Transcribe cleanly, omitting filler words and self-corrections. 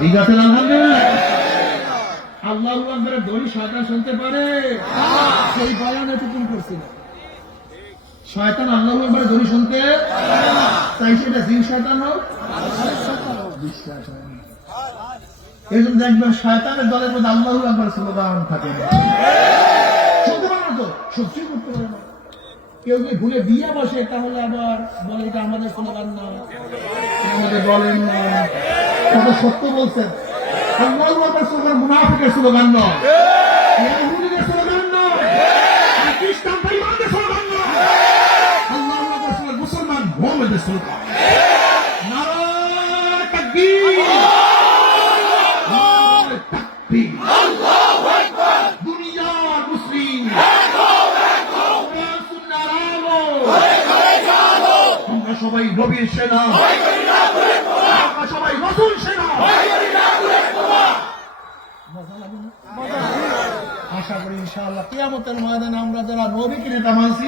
ঠিক আছে আলহামদুলিল্লাহ। আল্লাহু আকবার দড়ি শয়তান শুনতে পারে? সেই বয়ান এতক্ষণ করছিল শয়তান আল্লাহু আকবার দড়ি শুনতে চাই, সেটা জিন শয়তান হোক বিশ্বাস হয় না। এই জন্য দেখবেন শয়তানের দলের মধ্যে আল্লাহু আকবার স্লোগান থাকে না, শুনতে পারে না তো, সত্যি করতে পারে না। কেউ যদি ভুলে দিয়ে বসে তাহলে আবার বলে এটা আমাদের স্লোগান না, আমাদের বলেন না, কত সত্য বলছেন। আল্লাহু আকবার স্লোগান মুনাফিকের স্লোগান নয়, ইহুদিদের স্লোগান নয়, খ্রিস্টান পরিবারদের স্লোগান নয়। আল্লাহু আকবার স্লোগান মুসলমান মুমিনদের স্লোগান। নারায়ে তাকবীর, নারায়ে তাকবীর, আল্লাহু আকবার। দুনিয়ার মুসলিম আমরা সবাই নবীর সেনা, আমরা সবাই রাসূল সেনা। আশা করি ইনশাআল্লাহ কিয়ামতের ময়দানে আমরা যারা নবীকে নেতা মানছি